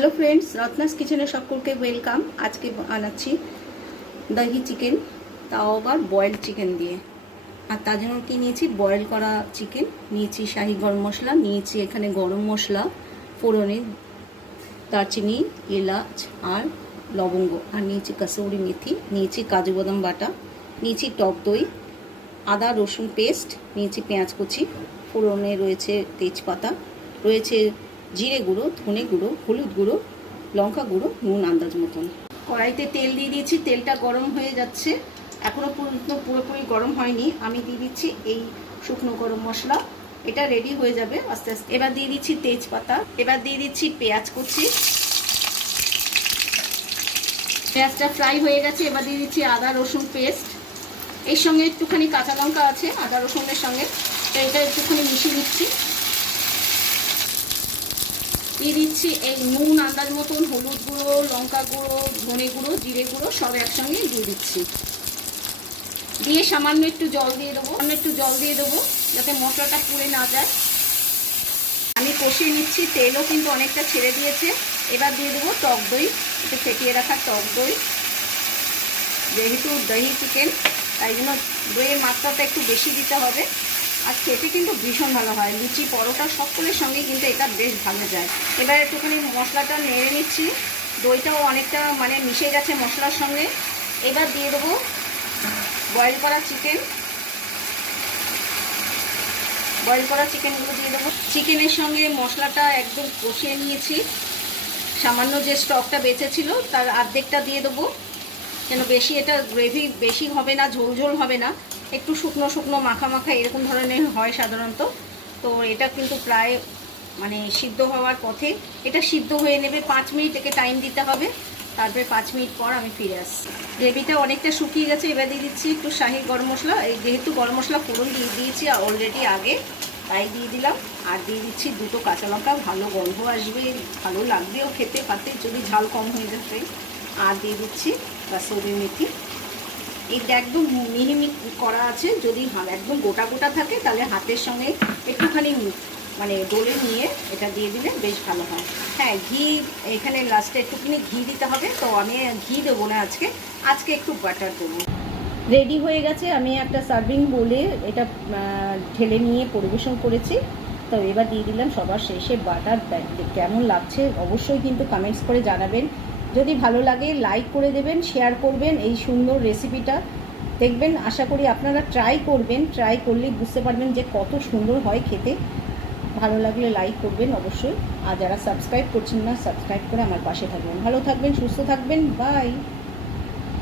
Hello friends Ratna's কিচেনে সকলকে welcome আজকে বানাচ্ছি দহি চিকেন তাও আবার বয়েলড চিকেন দিয়ে। আর তার জন্য কি নিয়েছি? বয়েল করা চিকেন নিয়েছি শাহি গরম মশলা, নিয়েছি এখানে গরম মশলা, ফোড়নে দারচিনি, এলাচ আর লবঙ্গ। আর নিয়েছি কাসৌরি মেথি, নিয়েছি কাজু বাদাম বাটা, নিয়েছি টক দই, আদা রসুন পেস্ট নিয়েছি পেঁয়াজ কুচি, ফোড়নে রয়েছে তেজপাতা, রয়েছে জিরে গুঁড়ো, ধনে গুঁড়ো, হলুদ গুঁড়ো, লঙ্কা গুঁড়ো, নুন আন্দাজ মতন। কড়াইতে তেল দিয়ে দিয়েছি, তেলটা গরম হয়ে যাচ্ছে। এখনও পর্যন্ত পুরোপুরি গরম হয়নি। আমি দিয়ে দিচ্ছি এই শুকনো গরম মশলা। এটা রেডি হয়ে যাবে আস্তে আস্তে। এবার দিয়ে দিচ্ছি তেজপাতা। এবার দিয়ে দিচ্ছি পেঁয়াজ কুচি। পেঁয়াজটা ফ্রাই হয়ে গেছে। এবার দিয়ে দিচ্ছি আদা, রসুন পেস্ট এর সঙ্গে একটুখানি কাঁচা লঙ্কা আছে, আদা, রসুনের সঙ্গে। তো এটা একটুখানি মিশিয়ে দিচ্ছি দিয়ে দিচ্ছি এই নুন আন্দাজ মতন, হলুদ গুঁড়ো, লঙ্কা গুঁড়ো, ধনে গুঁড়ো, জিরে গুঁড়ো, সব একসঙ্গে দিয়ে দিচ্ছি। দিয়ে সামান্য একটু জল দিয়ে দেবো। সামান্য একটু জল দিয়ে দেবো যাতে মশলাটা পুড়ে না যায়। আমি কষিয়ে নিচ্ছি, তেলও কিন্তু অনেকটা ছেড়ে দিয়েছে। এবার দিয়ে দেবো টক দই। একটু ফেটিয়ে রাখা টক দই। যেহেতু দহি চিকেন তাই জন্য দইয়ের মাত্রাটা একটু বেশি দিতে হবে। আর খেতে কিন্তু ভীষণ ভালো হয়। লুচি, পরোটা সকলের সঙ্গে কিন্তু এটা বেশ ভালো যায়। এবার একটুখানি মশলাটা নেড়ে নিচ্ছি। দইটাও অনেকটা মানে মিশে গেছে মশলার সঙ্গে। এবার দিয়ে দেবো বয়েল করা চিকেন বয়েল করা চিকেনগুলো দিয়ে দেবো। চিকেনের সঙ্গে মশলাটা একদম কষিয়ে নিয়েছি। সামান্য যে স্টকটা বেঁচেছিল, তার অর্ধেকটা দিয়ে দেবো। যেন বেশি এটা গ্রেভি বেশি হবে না ঝোল ঝোল হবে না। একটু শুকনো শুকনো মাখা মাখা এরকম ধরনের হয় সাধারণত। তো এটা কিন্তু প্রায় মানে সিদ্ধ হওয়ার পথে, এটা সিদ্ধ হয়ে নেবে পাঁচ মিনিট, একে টাইম দিতে হবে। তারপরে পাঁচ মিনিট পর আমি ফিরে আসছি। গ্রেভিটা অনেকটা শুকিয়ে গেছে, এবার দিয়ে দিচ্ছি একটু শাহি গরম মশলা। এই যেহেতু গরম মশলা ফোড়ন দিয়ে দিয়েছি অলরেডি আগে, তাই দিয়ে দিলাম। আর দিয়ে দিচ্ছি দুটো কাঁচা লঙ্কা, ভালো গন্ধ আসবে, ভালো লাগবেও খেতে, পাতে যদি ঝাল কম হয়ে যাবে আর দিয়ে দিচ্ছি কাসুরি মেথি। এটা একদম মিহি করা আছে। যদি একদম গোটা গোটা থাকে, তাহলে হাতের সঙ্গে একটুখানি মানে ডলে নিয়ে এটা দিয়ে দিলে বেশ ভালো হয়। হ্যাঁ ঘি এখানে লাস্টে একটুখানি ঘি দিতে হবে, তো আমি ঘি দেবো না আজকে। আজকে একটু বাটার দেবো। রেডি হয়ে গেছে, আমি একটা সার্ভিং বলে এটা ঢেলে নিয়ে পরিবেশন করেছি। তো এবার দিয়ে দিলাম সবার শেষে বাটার কেমন লাগছে অবশ্যই কিন্তু কমেন্টস করে জানাবেন। যদি ভালো লাগে লাইক করে দেবেন শেয়ার করবেন এই সুন্দর রেসিপিটা দেখবেন, আশা করি আপনারা ট্রাই করবেন। ট্রাই করলে বুঝতে পারবেন যে কত সুন্দর হয় খেতে। ভালো লাগলে লাইক করবেন অবশ্যই। আর যারা সাবস্ক্রাইব করছেন না সাবস্ক্রাইব করে আমার পাশে থাকবেন। ভালো থাকবেন, সুস্থ থাকবেন। বাই